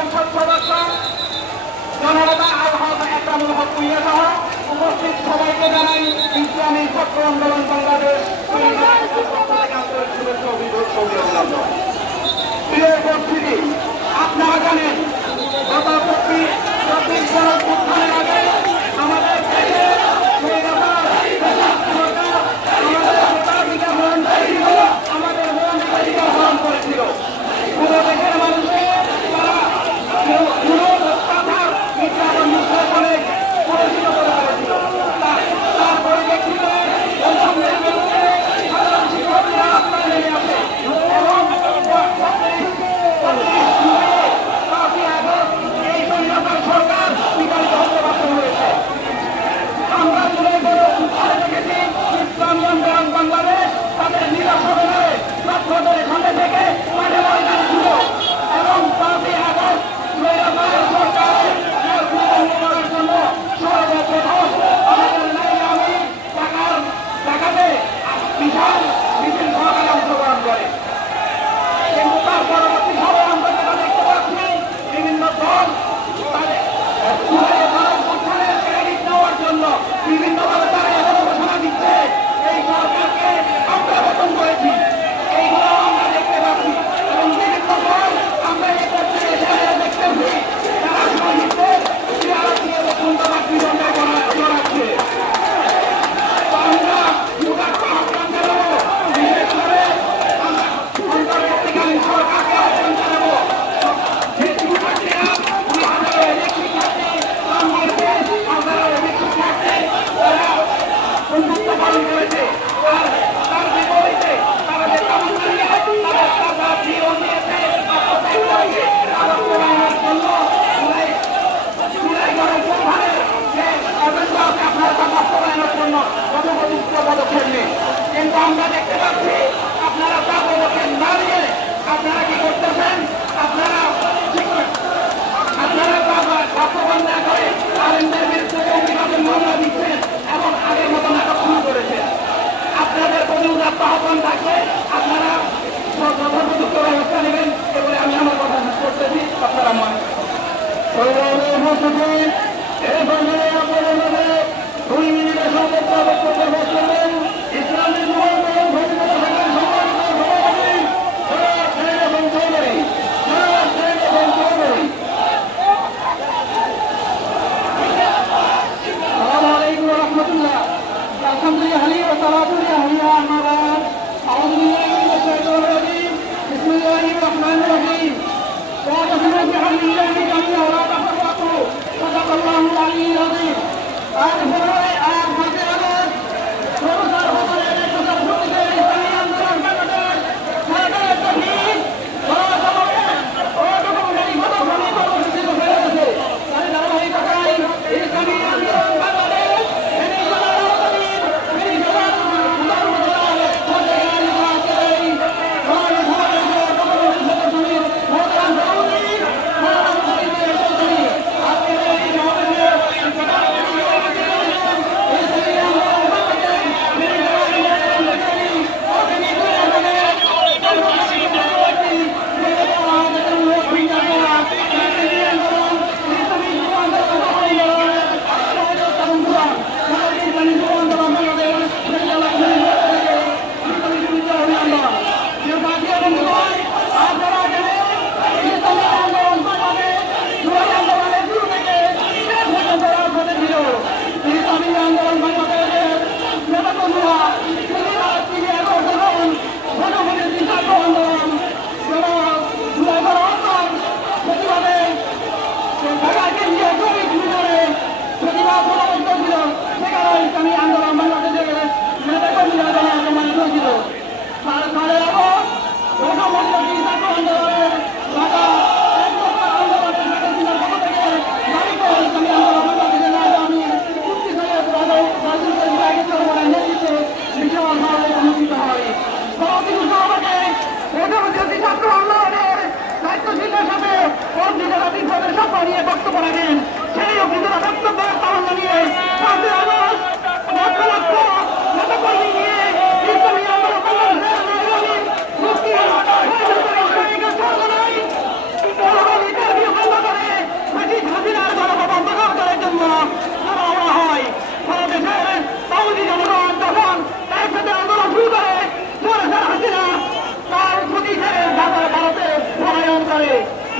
সংসদ সদস্য জননেতা আলহাজ একরামুল হক ভূঁইয়া সহ উপস্থিত সবাইকে জানাই ইসলামী ছাত্র আন্দোলন বাংলাদেশ শুভেচ্ছা অভিনন্দন। প্রিয় উপস্থিতি, আপনারা জানেন গত 24 উত্থানের আগে আমাদের আমাদের মন অধিকার হরণ করেছিল। পুরো দেশের মানুষকে তারা পরিচিত করে ফেলেছিল। তার পরিপ্রেক্ষিতে সাধারণ শিক্ষার্থীরা আপনার নেমে আসে এবং এই স্বৈরাচার সরকার বিতাড়িত হতে বাধ্য হয়েছে। আমরা দেখেছি ইসলামী আন্দোলন বাংলাদেশ তাদের নিরাসনে ছাত্রদের এখানে থেকে মাঠে ময়দানে ছিল এবং 5ই আগস্ট স্বৈরাচার সরকারের করার জন্য সর্বপ্রথম আমাদের আমি ঢাকাতে বিশাল মিছিল সহকারে অংশগ্রহণ করে। কিন্তু তার পরবর্তী সময় আমরা যেটা দেখতে পাচ্ছি বিভিন্ন দল নেওয়ার জন্য বিভিন্নভাবে তারা এখন ঘোষণা দিচ্ছে এই সরকারকে আমরা গঠন করেছি। এইগুলো আমরা দেখতে পাচ্ছি এবং বিভিন্ন দল আমরা এই পর্যায়ে দেখতেছি তারা শহীদদের চেয়ার দিয়ে সুন্দরভাবে বিরোধ করাচ্ছে। আমরা আহ্বান জানাবো, বিশেষ করে আমরা অন্তর্বর্তীকালীন সরকারকে আহ্বান জানাবো যে শিক্ষার্থীরা 2,000 অধিক শিক্ষার্থী তারা বন্ধুত্ব পালন করেছে। আর তার বিপরীতে তারা যে তারা জীবন দিয়েছে আত্মত্যাগ করেছে বাস্তবায়নের জন্য আপনার বাস্তবায়নের জন্য উপযুক্ত পদক্ষেপ নেই। কিন্তু আমরা দেখতে পাচ্ছি আপনারা তা পদক্ষেপ না নিয়ে আপনারা কি করতেছেন, আপনারা বাস্তবায়ন না করে আলেমদের বিরুদ্ধে জঙ্গিবাদের মামলা দিচ্ছেন এবং আগের মতো নাটক শুরু করেছেন। আপনাদের প্রতি উদাত্ত আহ্বান থাকলে আপনারা যথোপযুক্ত ব্যবস্থা নেবেন এগুলো আমি আমার কথা শেষ করতেছি। আপনারা মনে দুই মিনিটের সর্বোচ্চ বক্তব্য শেষ করবেন ইসলামী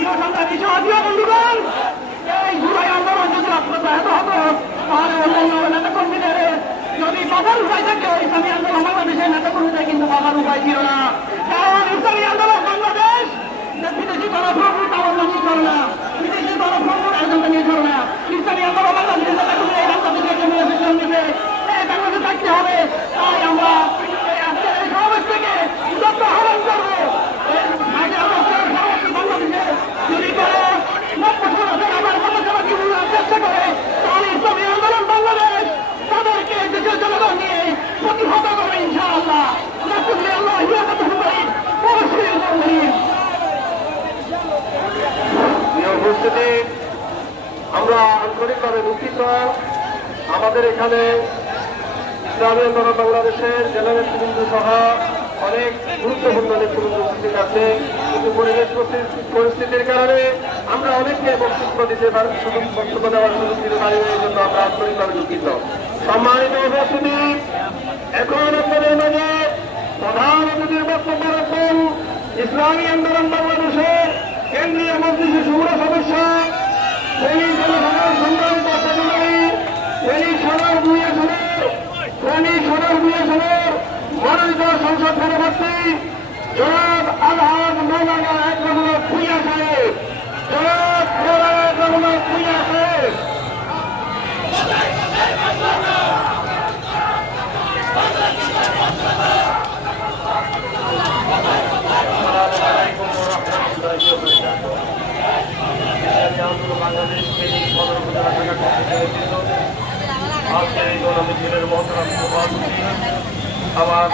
প্রিয় সংগ্রামী সহযোগী বন্ধুগণ, এই জুলাই আন্দোলন যদি অব্যাহত হতো তাহলে অন্যান্য নেতাকর্মীদের যদি বাবার উপায় থাকে ইসলামী আন্দোলন বাংলাদেশের নেতাকর্মীদের কিন্তু বাবার উপায় ছিল না। কারণ ইসলামী আন্দোলন বাংলাদেশ বিদেশি গণপ্রভুর অবলম্বন করে না, বিদেশি গণপ্রভুর এজেন্ডা নিয়ে চলে না। ইসলামী আন্দোলন বাংলাদেশের নেতাকর্মী এই বাংলাদেশের জন্য সিদ্ধান্ত নিতে এই বাংলাদেশে থাকতে হবে। তাই আমরা আজকের এই সমাবেশ থেকে যত আহ্বান করবো বাংলাদেশে যদি করে আবার সমাজসেবা কি চেষ্টা করে তাহলে ইসলামী আন্দোলন বাংলাদেশ তাদেরকে দেশের জনগণ নিয়ে প্রতিহত করবে ইনশাআল্লাহ। উপস্থিতি, আমরা আন্তরিকভাবে দুঃখিত। আমাদের এখানে ইসলামী আন্দোলন বাংলাদেশের জেলা নেতৃবৃন্দ সহ অনেক গুরুত্বপূর্ণ নেতৃবৃন্দ উপস্থিত আছে, কিন্তু পরিবেশ পরিস্থিতির কারণে আমরা অনেককে বক্তব্য দেওয়ার সুযোগ দিতে পারি, এই জন্য আমরা আন্তরিকভাবে দুঃখিত। সম্মানিত উপস্থিতি, এখন আপনাদের মাঝে প্রধান অতিথির বক্তব্য রাখবেন ইসলামী আন্দোলন বাংলাদেশের কেন্দ্রীয় মজলিসের যুগ্ম সদস্য ফেনী জনসাধারণ সংগ্রামিত সেক্রেটারি ফেনী সদর 2 আসনের মনোনীত সংসদ পরবর্তী জনাব আলহাজ মৌলানা এক রহমান ভূঁইয়া সাহেব, জনাব মৌলানা এক রহমান ভূঁইয়া সাহেব। বাংলাদেশ সদর উপজেলা শাখা কর্তৃক আজকের এই গণমিছিলের মহতরাম সভাপতি আমার